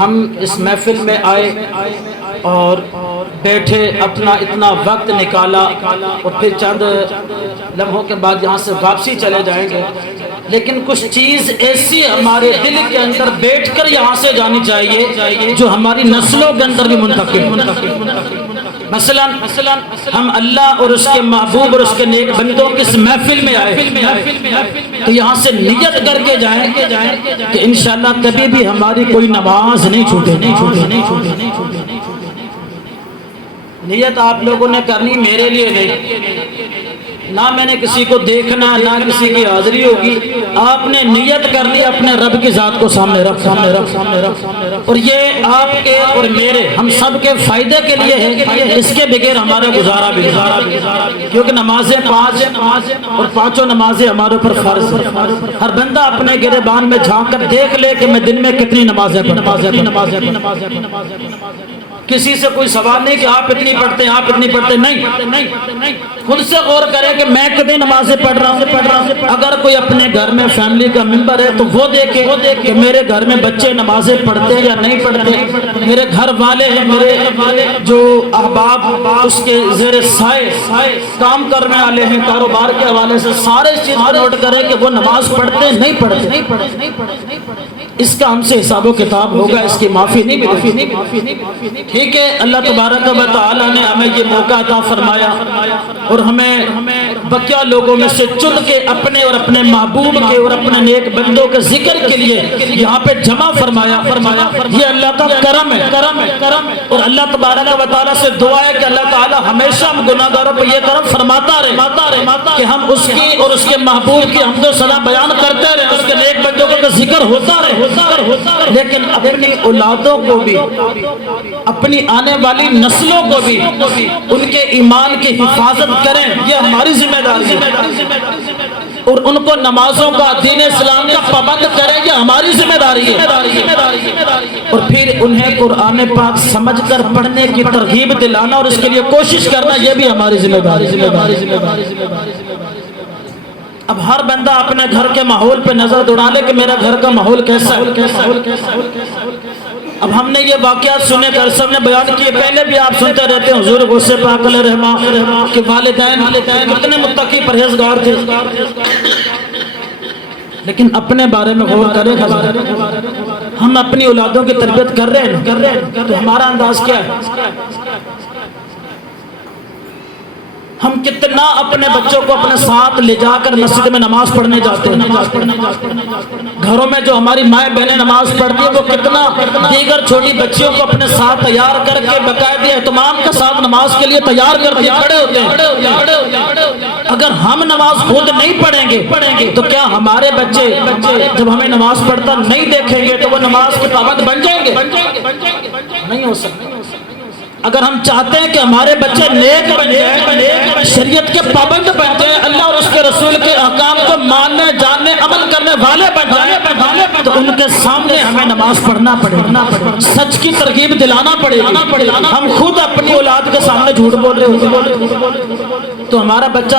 ہم اس محفل میں آئے اور بیٹھے، اپنا اتنا وقت نکالا اور پھر چند لمحوں کے بعد یہاں سے واپسی چلے جائیں گے، لیکن کچھ چیز ایسی ہمارے دل کے اندر بیٹھ کر یہاں سے جانی چاہیے جو ہماری نسلوں کے اندر بھی منتقل۔ مثلا ہم اللہ اور اس کے محبوب اور اس کے نیک بندوں کی اس محفل میں آئے تو یہاں سے نیت کر کے جائیں کہ انشاءاللہ کبھی بھی ہماری کوئی نماز نہیں چھوٹے۔ نیت آپ لوگوں نے کرنی، میرے لیے نہیں، نہ میں نے کسی کو دیکھنا، نہ کسی کی حاضری ہوگی، آپ نے نیت کرنی اپنے رب کی ذات کو سامنے رکھ، اور یہ آپ کے اور میرے ہم سب کے فائدے کے لیے ہے، اس کے بغیر ہمارا گزارا بھی، کیونکہ نمازیں 5 اور 5 نمازیں ہمارے اوپر فرض ہیں۔ ہر بندہ اپنے گریبان میں جھانک کر دیکھ لے کہ میں دن میں کتنی نمازیں پڑھتا۔ کسی سے کوئی سوال نہیں کہ آپ اتنی پڑھتے ہیں، آپ اتنی پڑھتے ہیں، نہیں، خود سے غور کریں کہ میں کتنی نمازیں پڑھ رہا ہوں۔ اگر کوئی اپنے گھر میں فیملی کا ممبر ہے تو وہ دیکھے کہ میرے گھر میں بچے نمازیں پڑھتے ہیں یا نہیں پڑھتے، میرے گھر والے ہیں، میرے جو احباب اس کے زیر سائے کام کرنے والے ہیں، کاروبار کے حوالے سے سارے چیز نوٹ کریں کہ وہ نماز پڑھتے ہیں نہیں پڑھتے۔ اس کا ہم سے حساب و کتاب ہوگا، اس کی معافی نہیں ملے۔ ٹھیک ہے، اللہ تبارک و تعالی نے ہمیں یہ موقع عطا فرمایا اور ہمیں بقیہ لوگوں میں سے چن کے اپنے اور اپنے محبوب کے اور اپنے نیک بندوں کے ذکر کے لیے یہاں پہ جمع فرمایا۔ یہ اللہ کا کرم ہے اور اللہ تبارک و تعالی سے دعا ہے کہ اللہ تعالی ہمیشہ ہم گناہگاروں پہ یہ کرم فرماتا رہے کہ ہم اس کی اور اس کے محبوب کی حمد و ثنا بیان کرتے رہے، اس کے نیک بندوں کا ذکر ہوتا رہے، لیکن اپنی اولادوں کو بھی، اپنی آنے والی نسلوں کو بھی ان کے ایمان کی حفاظت کریں، یہ ہماری ذمہ داری ہے، اور ان کو نمازوں کا، دین اسلام کا پابند کریں، یہ ہماری ذمہ داری ہے، اور پھر انہیں قرآن پاک سمجھ کر پڑھنے کی ترغیب دلانا اور اس کے لیے کوشش کرنا، یہ بھی ہماری ذمہ داری ہے۔ اب ہر بندہ اپنے گھر کے ماحول پہ نظر دوڑا لے کہ میرا گھر کا ماحول کیسا ہے۔ اب ہم نے یہ واقعات سنے، درسم نے بیان کیے، پہلے بھی آپ سنتے رہتے ہیں، حضور غوث پاک علیہ رحمہ کہ والدین کتنے متقی پرہیزگار تھے، لیکن اپنے بارے میں غور کریں، ہم اپنی اولادوں کی تربیت کر رہے ہیں تو ہمارا انداز کیا ہے؟ ہم کتنا اپنے بچوں کو اپنے ساتھ لے جا کر مسجد میں نماز پڑھنے جاتے ہیں، گھروں میں جو ہماری مائیں بہنیں نماز پڑھتی ہیں وہ کتنا دیگر چھوٹی بچیوں کو اپنے ساتھ تیار کر کے باقاعدہ اہتمام کے ساتھ نماز کے لیے تیار کر کے کھڑے ہوتے ہیں۔ اگر ہم نماز خود نہیں پڑھیں گے تو کیا ہمارے بچے جب ہمیں نماز پڑھتا نہیں دیکھیں گے تو وہ نماز کے پابند بن جائیں گے؟ نہیں ہو سکتا۔ اگر ہم چاہتے ہیں کہ ہمارے بچے نیک بن جائیں، شریعت کے پابند بن جائیں، اللہ اور اس کے رسول کے احکام کو ماننے، جاننے، عمل کرنے والے بن جائیں، تو ان کے سامنے ہمیں نماز پڑھنا پڑے گا، سچ کی ترغیب دلانا پڑے گی۔ ہم خود اپنی اولاد کے سامنے جھوٹ بول رہے ہوتے تو ہمارا بچہ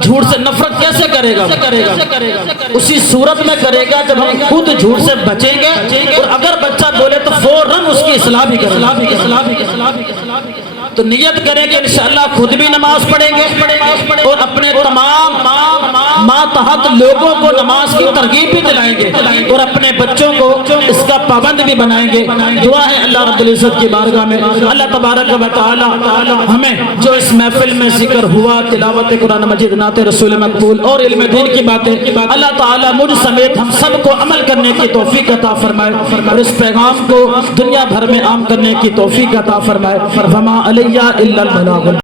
جھوٹ سے نفرت کیسے کرے گا؟ اسی صورت میں کرے گا جب ہم خود جھوٹ سے بچیں گے، اور اگر بچہ بولے تو فوراً اس کی اصلاح بھی کریں۔ تو نیت کریں کہ انشاءاللہ خود بھی نماز پڑھیں گے اور اپنے تمام ماتحت لوگوں کو نماز کی ترغیب بھی دلائیں گے اور اپنے بچوں کو اس کا پابند بھی بنائیں گے۔ دعا ہے اللہ رب العزت کی بارگاہ میں اللہ تبارک و تعالی ہمیں جو اس محفل میں ذکر ہوا، تلاوت قرآن مجید، نعت رسول مقبول اور علم دین کی باتیں، اللہ تعالی مجھ سمیت ہم سب کو عمل کرنے کی توفیق عطا فرمائے اور اس پیغام کو دنیا بھر میں عام کرنے کی توفیق عطا فرمائے۔ وما علیہ الا البلاغ۔